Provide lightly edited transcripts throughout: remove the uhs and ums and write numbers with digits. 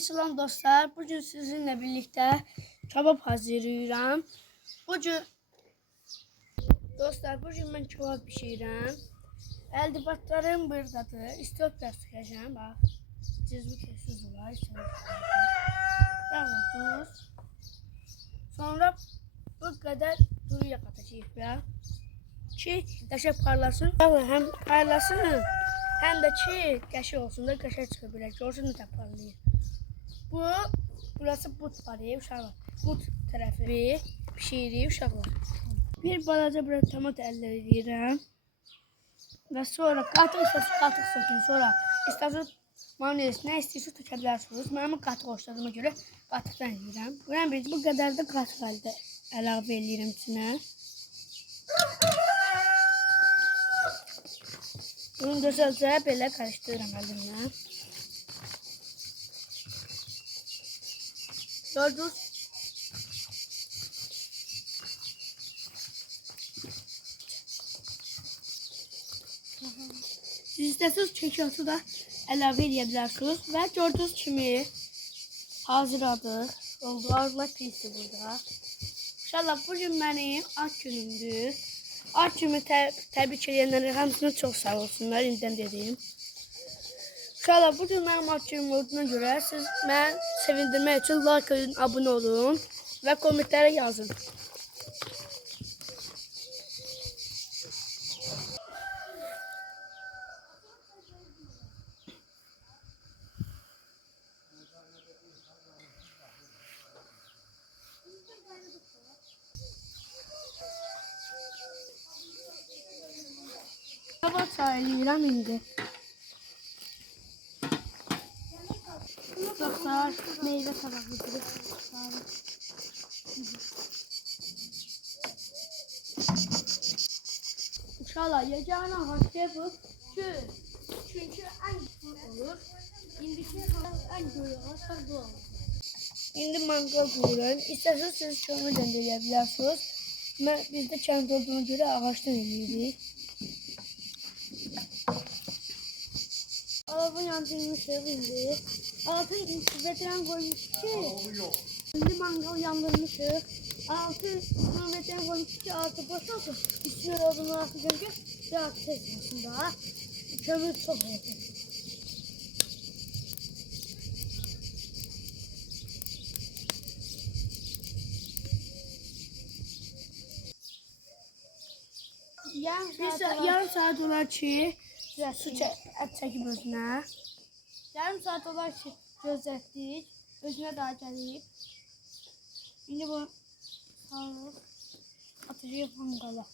Salam dostlar, bugün sizinle birlikte kebap hazırlayıram. Bugün ben kebap pişirirəm. Əldibatlarım buradadır. İstop da sıkacağım. Bak, cızbı kesiz var. Tuz. Sonra bu kadar duruya katacağız. Ki qəşəng parlasın. Hem parlasın, hem de ki qəşəng olsun da qəşəng çıkabilir. Görsün de parlayır. Burası but var ya uşaqlar. But tərəfi pişiririk uşaqlar. Bir balaca burada tomat əldə edirəm. Və sonra qatıq sosun. Sonra istəsəz mayonez nə istəyirsiniz tökə bilərsiniz. Mənim qatıq xoşladığıma görə qatıqdan edirəm. Bu qədər də qatıq əlavə edirəm içinə. Bunu gözəlcə belə qarışdırıram əlimlə. Gördünüz. Siz istəsəz çekiyotu da əlavə edə bilərsiniz. Və gördüyünüz kimi hazırladır. Oldu. Arzular pisi burada. İnşallah bugün mənim ad günümdür. Ad günümü təbrik edənlərin hamısına çox sağ olsunlar. İndidən dediyim. İnşallah bugün mənim ad günüm olduğuna görə siz mən sevindirmək üçün like edin, abunə olun və kommentlərə yazın. Kebap sayılıyram indi. Dostlar, meyve tabağıdır. İnşallah yegane hakkı bu. Çünkü en güzel olur. İndiki en güzel hasar bu olur. İndi mangal kuruyorum. İsterseniz siz kömür döndürebilirsiniz. Biz de kendi olduğuna göre ağaçtan eliyoruz. Araba yandırmışız indi. Altın veteran koymuşuz ki. Şimdi mangal yandırmışız. Altı veteran koymuşuz ki altı boş olsun. Üstüne odunu atacağım ki rahat etmesin daha. Kömür çok oldu. Yarım saat olar ki su çəkib özünə. Yarım saat olar ki gözlətdik. Özünə daha gəlib. İndi bu salıb atacağıq mangala.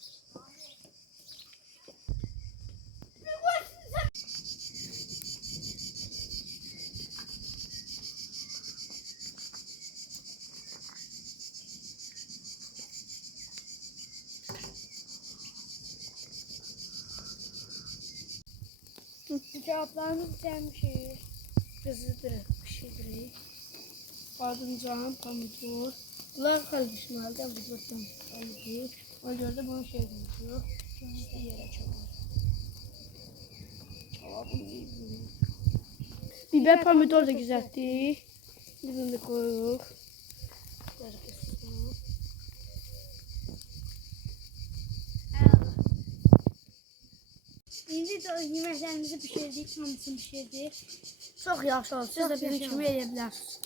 Cevaplarımızı sevmişiz. Kızıdırıq, pişiririk. Badımcan, pamukdur. Bunlar karışmalıdır. Bu dostum alıdır. Ona görə də bunu şey ediyoruz. İşte yerə çalır. Çalabını iyi. Biber, pomidor da güzeldir. Bunu da koyuruq. İndi de yeməklərimizi pişirdik, hamısını pişirdik. Çox yaxşı oldu. Siz də bizim kimi edə bilərsiniz.